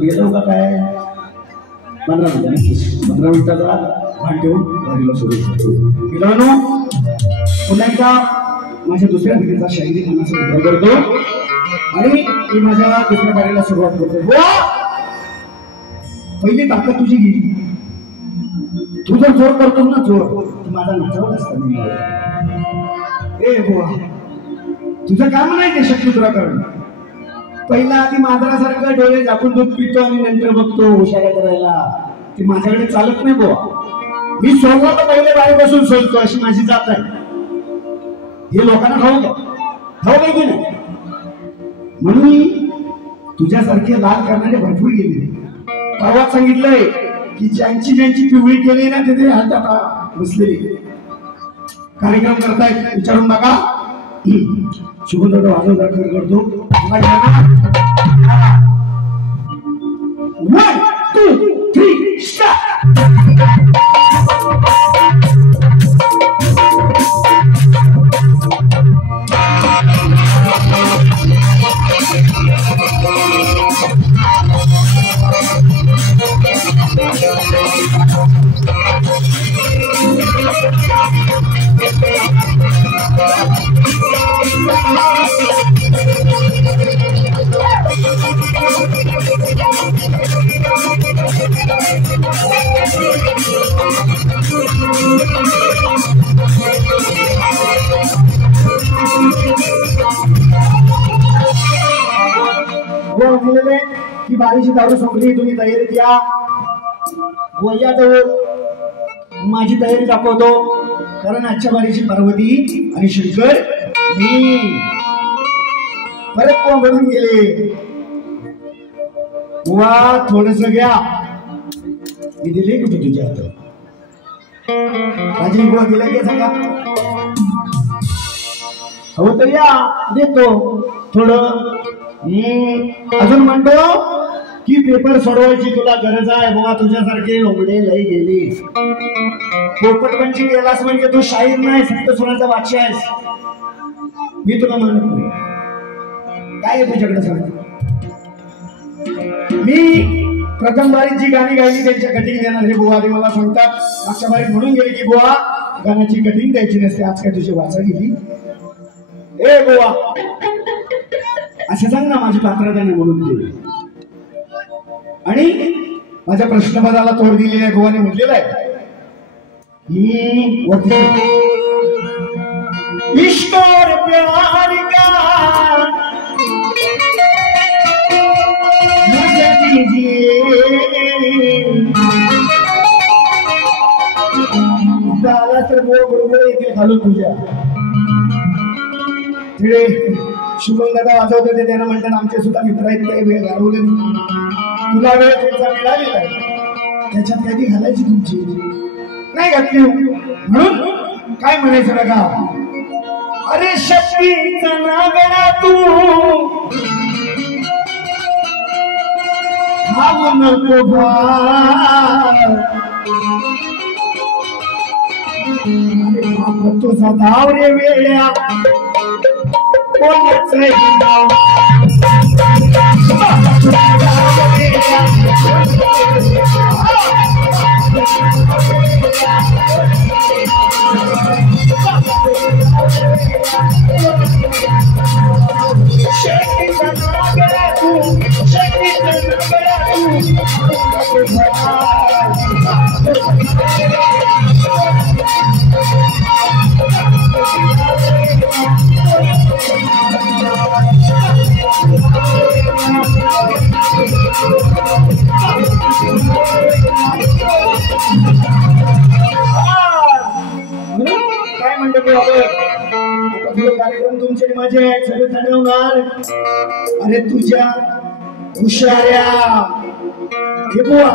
गेलो का काय 15 मिनिटाचा भान ठेवून गाडीला सुरू करतो. मित्रांनो पुन्हा एकदा माझ्या दुसऱ्या पिढीचा शाहिरी खानाचा विचार करतो आणि मी माझ्या दुसऱ्या पारीला सुरुवात करतो. पहिली ताकद तुझी गेली. तू जर जोर करतो ना जोर तर माझा नाचावं असतं. ए बुवा तुझं काम नाही ते शक्य तुला करणं. पहिला आधी मांजरासारखं डोळे झाकून दूध पितो आणि नंतर बघतो हुशाऱ्या करायला. ते माझ्याकडे चालत नाही बुवा. मी सोडला तर पहिले बाहेरपासून सोडतो अशी माझी जात आहे. हे लोकांना ठाऊक की नाही. म्हणून तुझ्यासारखे लाल करणारे भरपूर गेले. परवा सांगितलंय की ज्यांची पिवळी केली ना तिथे हातात बसलेली कार्यक्रम करतायत. विचारून बघा. शुभदादा वाजवदार करतो. 1 2 3 स्टार्ट. की बारीची दारू संपली. तुम्ही तयारीत या. वया माझी तयारी दाखवतो. कारण आजच्या बारीची पार्वती आणि शंकर मी परत कोण बनून गेले. वा थोडस घ्या. मी दिले कुठे तुझ्या हातात. माझी बुवा दिला की सांगा. हो तर या देतो थोडं. अजून म्हणतो की पेपर सोडवायची तुला गरज आहे बुवा. तुझ्यासारखे लोबडे लई गेली. पोपटपंची केलास म्हणजे तू शाहीर नाही सत्य सोनाचा बादशाह आहेस. मी तुला म्हणत नाही. काय आहे तुझ्याकडे सांग. मी प्रथम बारीत जी गाणी गायली त्यांच्या कटिंग देणार हे बुवा ते मला सांगतात. मागच्या बारीत म्हणून गेली की बुवा गाण्याची कटिंग द्यायची नसते. आज काय तुझी वाचा गेली. ए बुवा असं सांग ना माझी पात्रता नाही म्हणून दिली. आणि माझ्या प्रश्नपदाला तोड दिलेली आहे. बुवाने म्हटलेलं आहे इश्क और प्यार का मुझे दीजिए. झाला तर बरोबर येते घालून तुझ्या. शुभम दादा वाजवत ते त्यांना म्हणतात आमचे सुद्धा मित्र आहेत. काही वेळ घालवले तुला वेळ तुमचा मिळालेला आहे. त्याच्यात काही घालायची तुमची नाही घातली. म्हणून काय म्हणायचं बघा. अरे शक्तीचा नागरा तू खाऊ नको तुझा धाव रे वेळ्या कोणाचं नाव. शक्तीचा नागरा तू शक्ती कार्यक्रम तुमचे माझे सगळे ठरवणार. अरे तुझ्या हुशाऱ्या हे बुवा,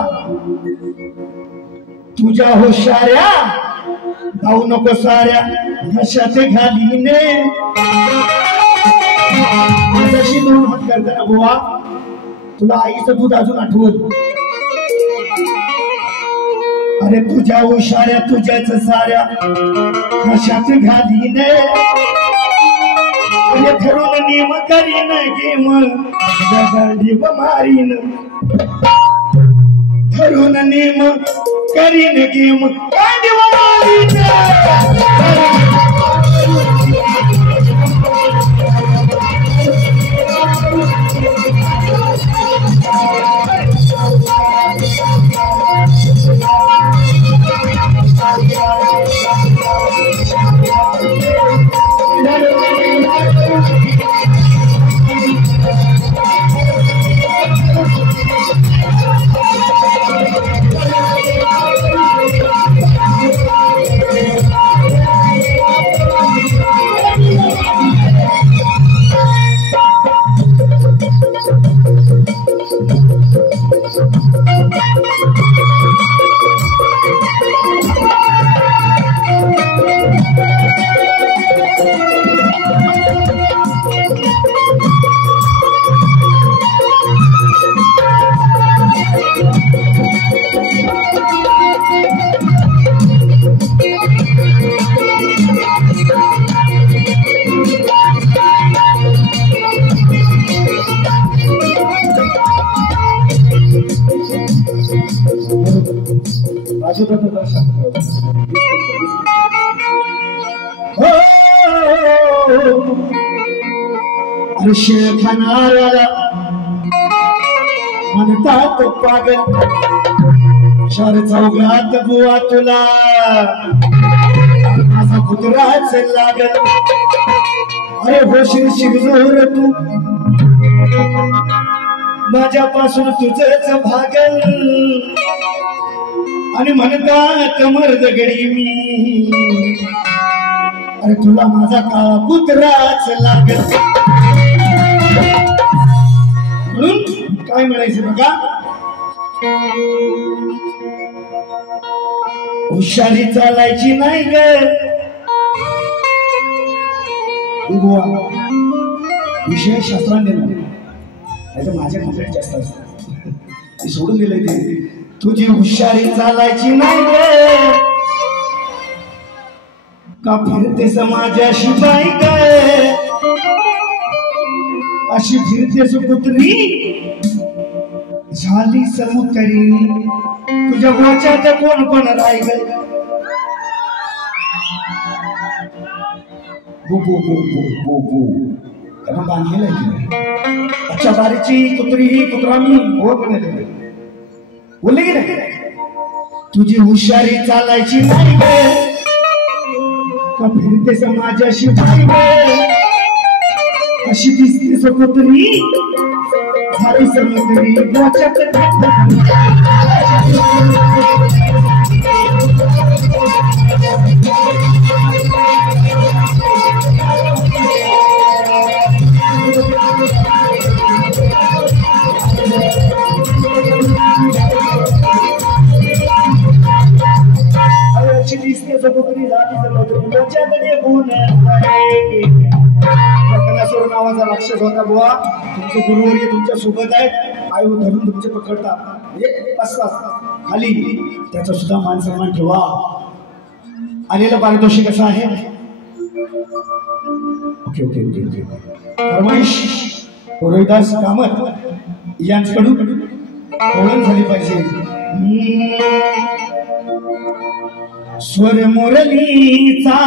तुझ्या हुशाऱ्या जाऊ नको साऱ्या नशात घालीने. माझ्याशी दोन हात करताना बुवा, तुला आईचं दूध अजून आठवत. अरे तुझ्या हुशाऱ्या तुझ्याच साऱ्या नशात घालीने. अरे ठरून नियम करीन गेम दगडीव मारीन. ठरून नियम करीन गेम दगडीव मारीन. खाणाऱ्याला म्हणतात पागल. चार चौघात बुवा तुला माझा कुत्राच लागल. अरे होशील शिरजोर तू माझ्यापासून तुझच भागल. आणि म्हणतात मर्द गडी मी, अरे तुला माझा काळा कुत्राच लागल. म्हणून काय म्हणायचं बघा, हुशारी चालायची नाही ग बुवा. विषय शास्त्रांनी नाही तर माझ्या कंप्लेंट जास्त असतात, सोडून दिलंय ते. तुझी हुशारी चालायची नाही ग, का फिरते समाजाशी बाई ग. अशी फिरते सुपुत्री झाली समुतरी. तुझ्या वाच्यात कोण कोण राहिल. कारण बांधलेलं आहे. अच्छा बारीची कुत्री ही कुत्रा मी होत नाही बोलले की नाही. तुझी हुशारी चालायची नाही का फिरते समाजाशी बाई ग. अशी दिसते समुद्री झाली समुद्री वाच्यात. अशी दिसते समुद्री झाली समुद्री वाच्याकडे गुण. नावाचा राक्षस होता बुवा. तुमचे गुरुवर्य तुमच्या सोबत आहेत, आयु धरून तुमचे पकडतात असतात खाली. त्याचा सुद्धा मान सन्मान ठेवा. आलेलं पारितोषिक असं आहे. Okay okay okay okay. फरमाईश रोहिदास कामत यांच्याकडून ओळख झाली पाहिजे. स्वर मुरलीचा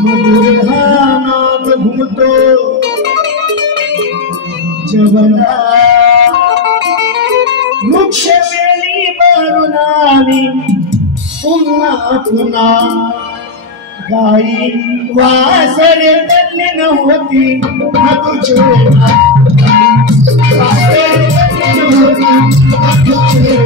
मधुरनाद घुमतो जवना. वृक्ष वेली मारुनानी पुन्हा पुन्हा गाई वासर तल्ली नव्हती तुझे. वासर तल्ली नव्हती तुझे.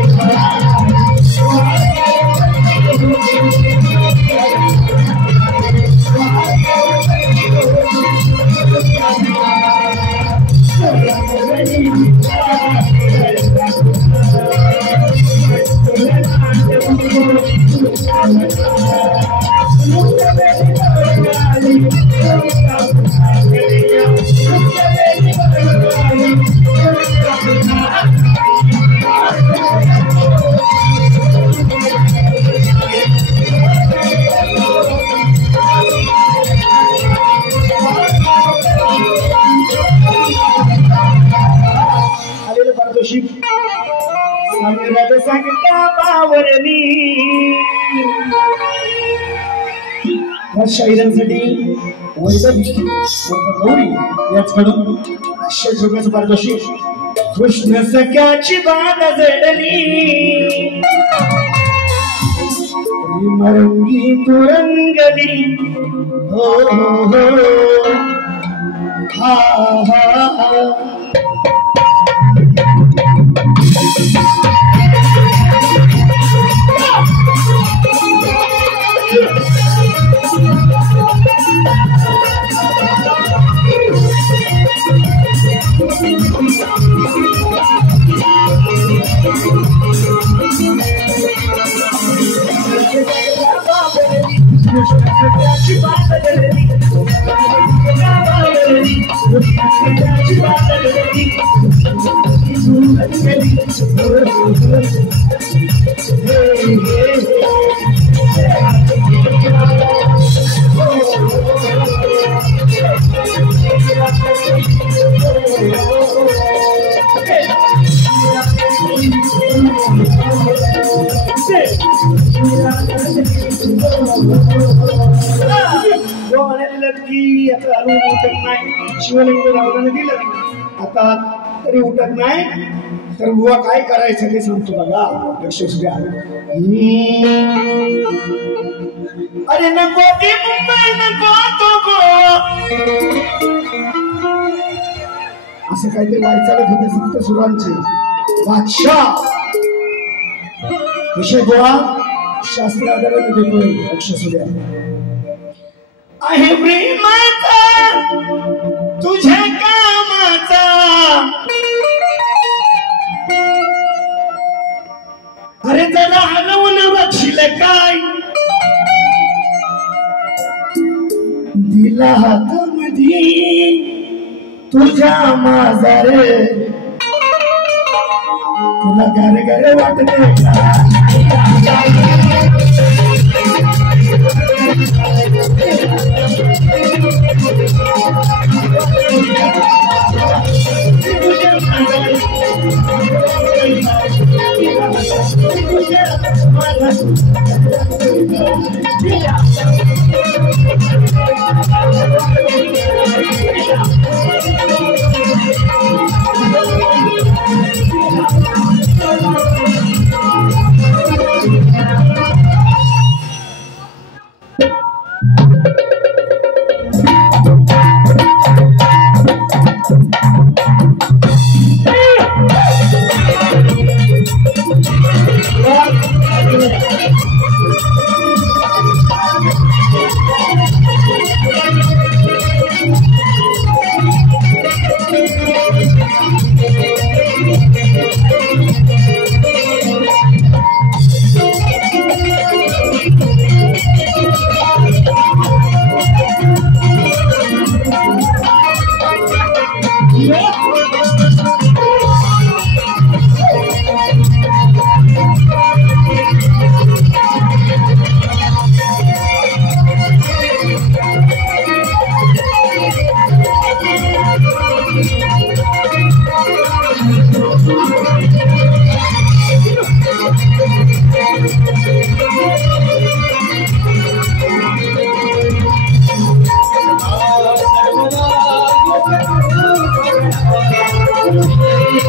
पारदर्शी सांगण्यात सांगता बावरणी या शाहिरांसाठी वैदवी गौरी याचकडून शोकाचं पारदर्शी कृष्ण सख्याची बाण जडली मरंगी तुरंगली हो हो हो हा हा शिवलिंग रावणाने दिलं आता तरी उठत नाही तर बुवा काय करायचं ते सांगतो बघा लक्ष द्या अरे नको ती मुंबई नको तो गो असं काहीतरी वाचायला होते संत सुरांचे बादशाह विषय गोळा शास्त्र आधाराने देतोय लक्ष द्या आहे प्रेमाचा तुझ्या कामाचा अरे जरा हलवून बघशील काय दिला हातामध्ये तुझ्या माझा रे तुला गारे गारे वाटते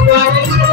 Thank you.